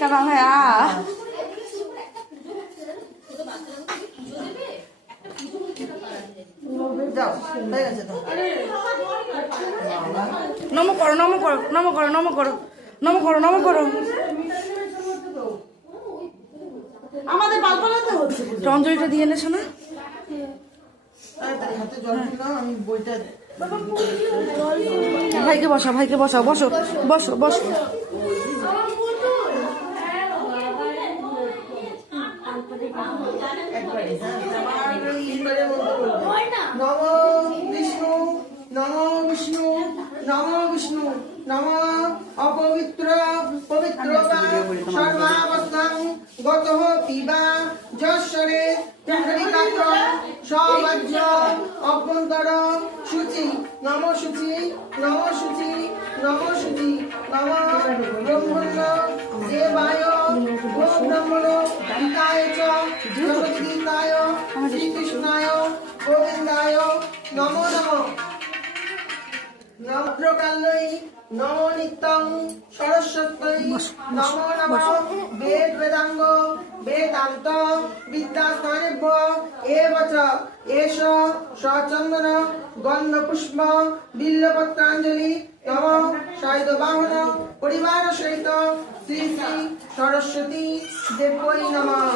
干嘛呀？যাও হয়ে গেছে তো নম করো নম করো নম করো নম করো নম করো নম করো। আমাদের পালপালাতে হচ্ছে অঞ্জলিটা দিয়ে এনেছো না? তাড়াতাড়ি হাতে জল নাও আমি বইটা ভাইকে বসাও ভাইকে বসাও বসো বসো বসো। নম বিষ্ণু নম বিষ্ণু নম বিষ্ণু নম অপবিত্র পবিত্র সর্বাবস্থাং গত পিবা যশ্বরে পুণ্ডরিকাক্ষ সবাজ্য অভ্যন্তর শুচি নম শুচি নম শুচি নম শুচি নম ব্রহ্মণ্য দেবায় গো ব্রহ্মণ গীতায় চ জগদ্গীতায় শ্রীকৃষ্ণায় গোবিন্দায় নমো নমঃ নভদ্রকাল্যৈ নমো নিত্যং সরস্বত্যৈ নমো নমঃ বেদ বেদাঙ্গ বেদান্ত বিদ্যাস্থানেভ্য এব চ এষ সচন্দন গন্ধপুষ্প বিল্লপত্রাঞ্জলি নম সায়ুধবাহন পরিবার সহিত শ্রী শ্রী সরস্বতী দেবৈ নমঃ।